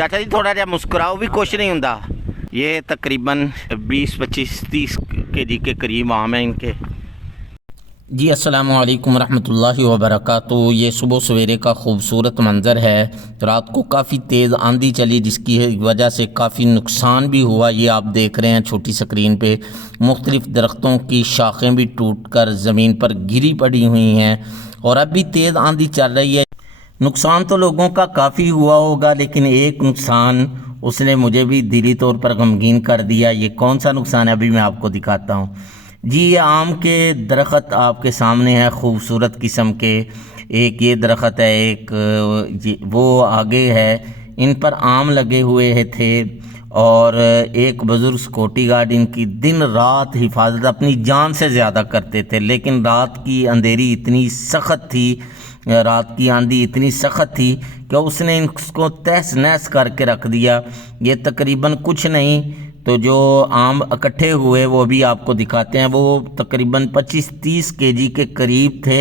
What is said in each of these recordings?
चाचा जी थोड़ा जहा मुस्कुराओ भी कुछ नहीं होता। ये तकरीबन 20-25-30 kg के करीब आम है इनके। जी अस्सलामु अलैकुम रहमतुल्लाहि व बरकातुहू। ये सुबह सवेरे का खूबसूरत मंज़र है। रात को काफ़ी तेज़ आंधी चली जिसकी वजह से काफ़ी नुकसान भी हुआ। ये आप देख रहे हैं छोटी स्क्रीन पे मुख्तलिफ़ दरख्तों की शाखें भी टूट कर ज़मीन पर गिरी पड़ी हुई हैं और अब भी तेज़ आंधी चल रही है। नुकसान तो लोगों का काफ़ी हुआ होगा, लेकिन एक नुकसान उसने मुझे भी दिली तौर पर गमगीन कर दिया। ये कौन सा नुकसान है अभी मैं आपको दिखाता हूँ। जी ये आम के दरख्त आपके सामने है, खूबसूरत किस्म के। एक ये दरख्त है, एक वो आगे है। इन पर आम लगे हुए थे और एक बुज़ुर्ग सिक्योरिटी गार्ड इनकी दिन रात हिफाजत अपनी जान से ज़्यादा करते थे, लेकिन रात की अंधेरी इतनी सख्त थी, रात की आंधी इतनी सख्त थी कि उसने इसको तहस नहस करके रख दिया। ये तकरीबन कुछ नहीं तो जो आम इकट्ठे हुए वो भी आपको दिखाते हैं। वो तकरीबन 25-30 kg के करीब थे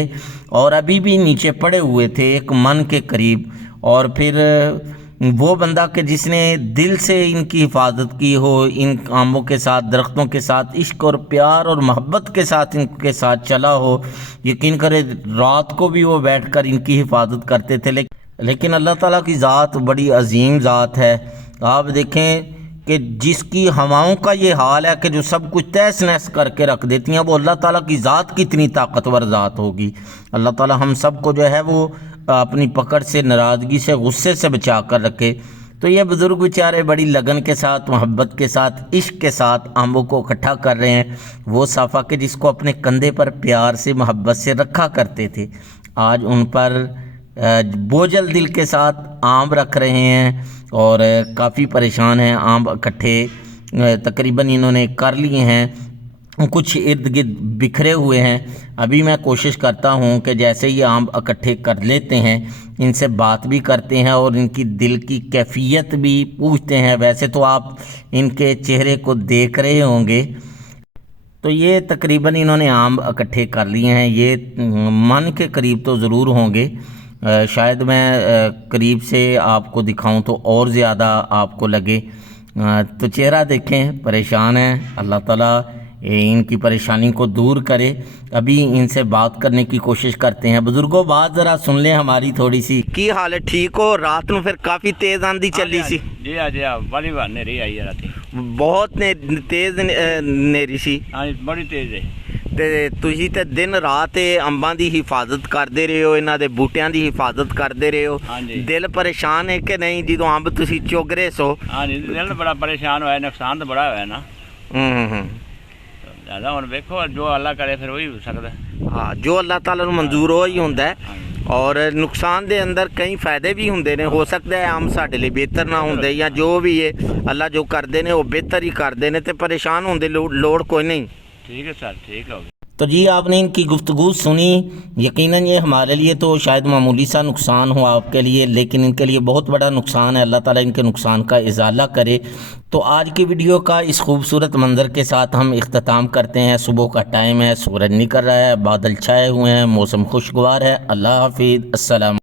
और अभी भी नीचे पड़े हुए थे, एक मन के करीब। और फिर वो बंदा कि जिसने दिल से इनकी हिफाजत की हो, इन आमों के साथ, दरख्तों के साथ इश्क और प्यार और मोहब्बत के साथ इनके साथ चला हो, यकीन करें रात को भी वो बैठकर इनकी हिफाजत करते थे। लेकिन अल्लाह ताला की ज़ात बड़ी अजीम ज़ात है। आप देखें कि जिसकी हवाओं का ये हाल है कि जो सब कुछ तहस नहस करके रख देती हैं, वो अल्लाह ताला की ज़ात कितनी ताकतवर ज़ात होगी। अल्लाह ताला हम सब को जो है वो अपनी पकड़ से, नाराज़गी से, गुस्से से बचा कर रखे। तो ये बुज़ुर्ग बेचारे बड़ी लगन के साथ, मोहब्बत के साथ, इश्क के साथ आमों को इकट्ठा कर रहे हैं। वो साफ़ा के जिसको अपने कंधे पर प्यार से, मोहब्बत से रखा करते थे, आज उन पर बोझल दिल के साथ आम रख रहे हैं और काफ़ी परेशान हैं। आम इकट्ठे तकरीबन इन्होंने कर लिए हैं, कुछ इर्द गिर्द बिखरे हुए हैं। अभी मैं कोशिश करता हूं कि जैसे ही आम इकट्ठे कर लेते हैं इनसे बात भी करते हैं और इनकी दिल की कैफियत भी पूछते हैं। वैसे तो आप इनके चेहरे को देख रहे होंगे। तो ये तकरीबन इन्होंने आम इकट्ठे कर लिए हैं। ये मन के करीब तो ज़रूर होंगे, शायद मैं करीब से आपको दिखाऊं तो और ज़्यादा आपको लगे। तो चेहरा देखें, परेशान है। अल्लाह ताला इनकी परेशानी को दूर करे। अभी इनसे बात करने की कोशिश करते हैं। बुजुर्गों बात ज़रा सुन लें हमारी थोड़ी सी। की हाल है, ठीक हो? रात में फिर काफ़ी तेज़ आंधी चली सी। जी हाँ जी हाँ, बड़ी बार नेरी आई है राती, बहुत तेज़ नेरी सी। हाँ बड़ी तेज़ है। ਤੇ ਤੁਸੀਂ ਤੇ ਦਿਨ ਰਾਤ ਅੰਬਾਂ ਦੀ ਹਿਫਾਜ਼ਤ ਕਰਦੇ ਰਹੇ ਹੋ, ਇਹਨਾਂ ਦੇ ਬੂਟਿਆਂ ਦੀ ਹਿਫਾਜ਼ਤ ਕਰਦੇ ਰਹੇ ਹੋ। ਦਿਲ ਪਰੇਸ਼ਾਨ ਹੈ ਕਿ ਨਹੀਂ ਜਦੋਂ ਅੰਬ ਤੁਸੀਂ ਚੁਗ ਰਹੇ ਸੋ? ਹਾਂਜੀ ਦਿਲ ਬੜਾ ਪਰੇਸ਼ਾਨ ਹੋਇਆ, ਨੁਕਸਾਨ ਤਾਂ ਬੜਾ ਹੋਇਆ ਨਾ। ਜ਼ਿਆਦਾ ਹੁਣ ਵੇਖੋ ਜੋ ਅੱਲਾ ਕਰੇ ਫਿਰ ਉਹੀ ਹੋ ਸਕਦਾ। ਹਾਂ, ਜੋ ਅੱਲਾਹ ਤਾਲਾ ਨੂੰ ਮਨਜ਼ੂਰ ਹੋ ਹੀ ਹੁੰਦਾ ਹੈ। ਔਰ ਨੁਕਸਾਨ ਦੇ ਅੰਦਰ ਕਈ ਫਾਇਦੇ ਵੀ ਹੁੰਦੇ ਨੇ। ਹੋ ਸਕਦਾ ਹੈ ਆਮ ਸਾਡੇ ਲਈ ਬਿਹਤਰ ਨਾ ਹੁੰਦੇ, ਜਾਂ ਜੋ ਵੀ ਹੈ ਅੱਲਾ ਜੋ ਕਰਦੇ ਨੇ ਉਹ ਬਿਹਤਰ ਹੀ ਕਰਦੇ ਨੇ, ਤੇ ਪਰੇਸ਼ਾਨ ਹੋਣ ਦੀ ਲੋੜ ਕੋਈ नहीं। ठीक है सर, ठीक है। तो जी आपने इनकी गुफ्तगू सुनी। यकीनन ये हमारे लिए तो शायद मामूली सा नुकसान हो आपके लिए, लेकिन इनके लिए बहुत बड़ा नुकसान है। अल्लाह ताला इनके नुकसान का इजाला करे। तो आज की वीडियो का इस खूबसूरत मंज़र के साथ हम इख्तिताम करते हैं। सुबह का टाइम है, सूरज निकल रहा है, बादल छाए हुए हैं, मौसम खुशगवार है। अल्लाह हाफिज़, अस्सलाम।